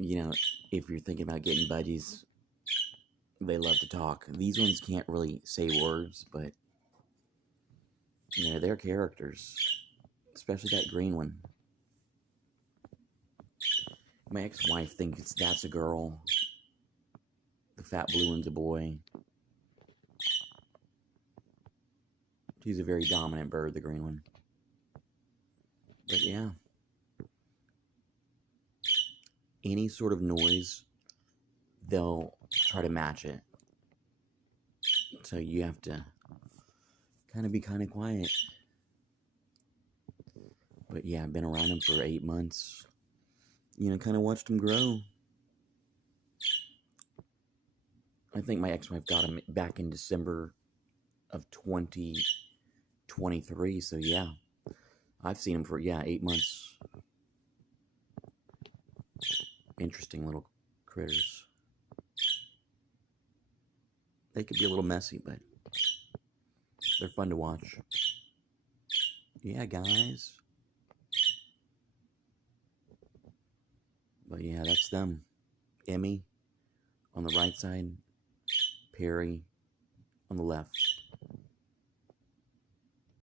you know, if you're thinking about getting budgies, they love to talk. These ones can't really say words, but, you know, they're characters, especially that green one. My ex-wife thinks that's a girl. The fat blue one's a boy. She's a very dominant bird, the green one. But yeah. Any sort of noise, they'll try to match it. So you have to kind of be kind of quiet. But yeah, I've been around them for 8 months. You know, kind of watched them grow. I think my ex-wife got him back in December of 2023. So yeah, I've seen him for, 8 months. Interesting little critters. They could be a little messy, but they're fun to watch. Yeah, guys. But yeah, that's them. Emmy on the right side, Perry on the left.